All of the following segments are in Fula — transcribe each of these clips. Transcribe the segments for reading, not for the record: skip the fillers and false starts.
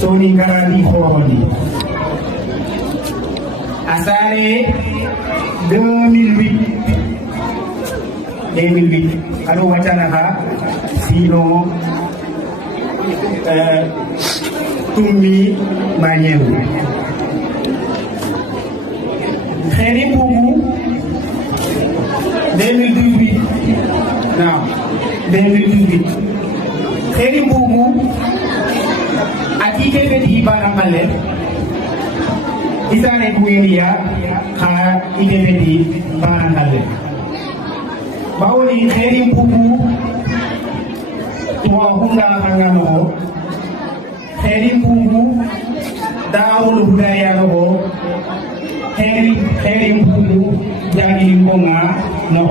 soni garani khoroni asare 2008 ado wacana ha sino tummi mañew xeri bubu 2018 non 2018 xeri bubu atike beti bana male isane buenia kha ide beti bana male bawli xeri bubu tuwa hunda hangano xeri bubu daawul hudaya go xeri bubu jagi ko nga no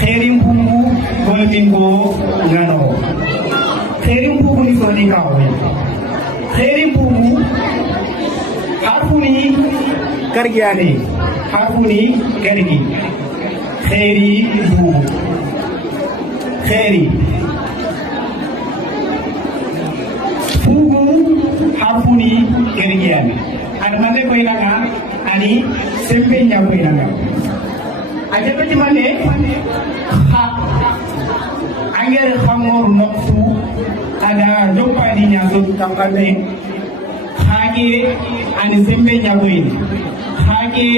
xeri bubu golmin ko ngano xeri bubu ni soni kawe xeri bubu harfuni kargiane harfuni kargi xeri bubu xeri bubu harfuni kargiane admane koinaga ani sempe nya koinaga ajabati mane ha angere khamor noksu ada jopadi nya so kamane hage ani sempe nya koini hage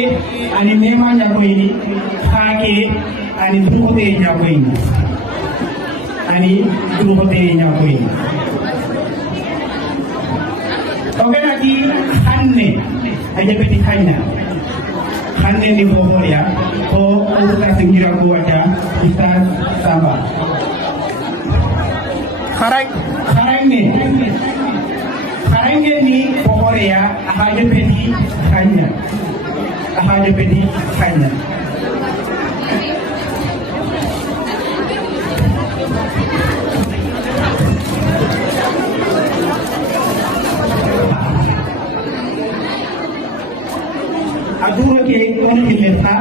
ani nema nya koini hage ani druhote nya koini ani druhote nya koini ogenati hanne ajabati hanna hanne ni bohoria ko uta singira ko wacha ustaz samba kharange ni bohoria ajabati hanna adura ke on hilha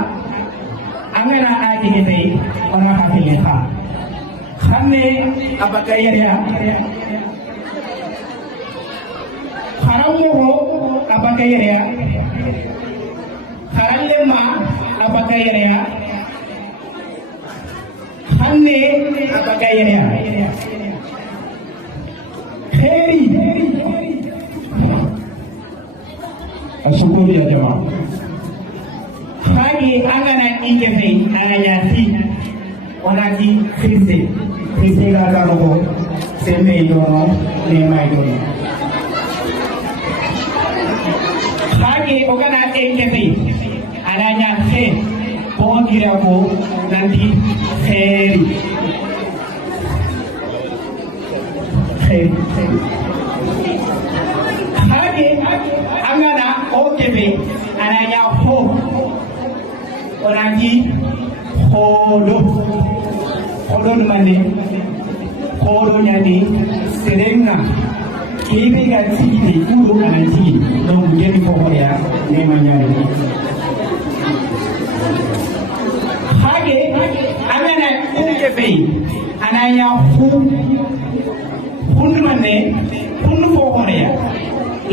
angana aji hitay ona hilha khanne abakayya kharamu abakayya kharallema abakayya khanne abakayya kheri ashukuru ya jamaa hagi angana ingefe ananyati onati khrise ga darogo seme yono nema yono hagi ogana ingefe ananyati bongira ko nanti kheri hagi angana okefe ananya ho onati hodo mane hodo nyani serenga kebe ga tigi udo anati donc ngeni ko hoya ne manyani hage amana unkefe ananya hundu mane hundu ko hoya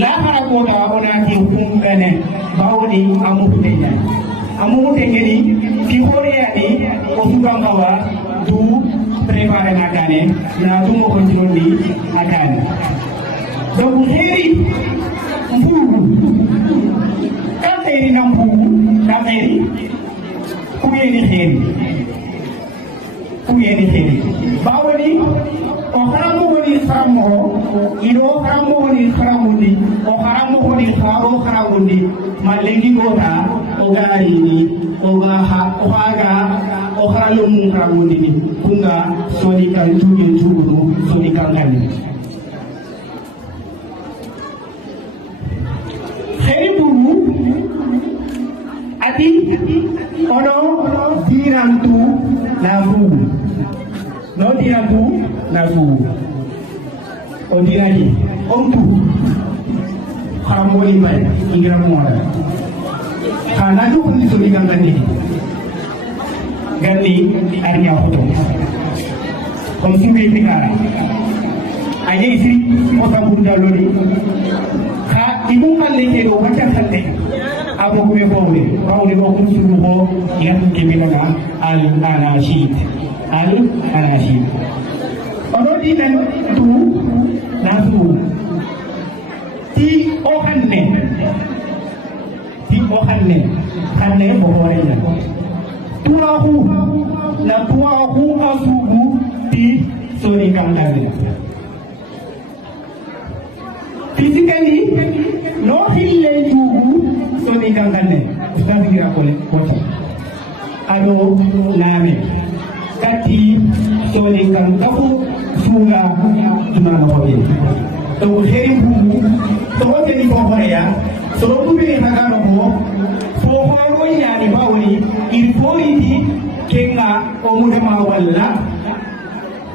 la para ko da onati hungane bawdi amu tengeni ki horeya ni o fubangawa du préparer nakane na du mo contrôle ni akane donc heri mbugu kateri na mbugu kateri kuyeni heri bawani o haramu woni haramu ido haramu woni haramundi o haramu woni haramundi malengi gota ogari ni ogaha oharayo mun haramundi ni kunga soni kan tugu soni kan kani heri buru ati ono dirantu nafu no dirantu nafu o dirani ontu haramoli mai ingira mora kana tu pun suri gani arnya foto komsi be pikara aye isi ota bundaloni ka ibu kan leke do wacha khatte abo ko bawle ko sunu ho yan kemina al anashid ono di nan tu nasu ti o hanne hanne bo horenya tuahu asugu ti sori kandale physically no hille jugu sori kandale ustadira kole koti ado name kati sori kan kafu suga tunana hoye to heri bugu to wote ni ko hoya so bubi na gano ko fo horo yani bawni il faut iti kenga o mudema walla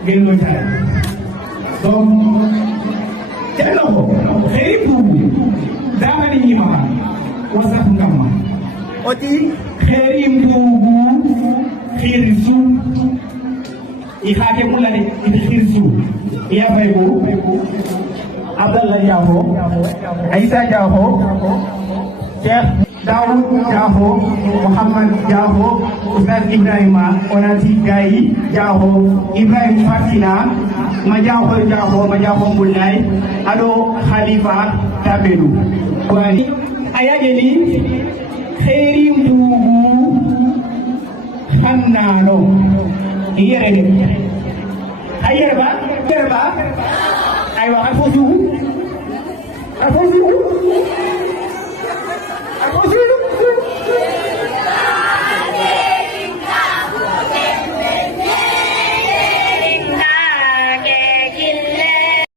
gelo tara donc telo heri bugu damani ni ma wasa ngama oti heri bugu khirzu ikake mulane khirzu ya baygo Abdallah Jaho, Aisa Jaho, Sheikh Daud Jaho, Muhammad Jaho, Ustaz Ibrahim Onati Gai Jaho, Ibrahim Fatina, Majaho Mulai, Ado Khalifa Tabelu. Wani ayageni khairim dugu hannano iyere ayerba aywa afosu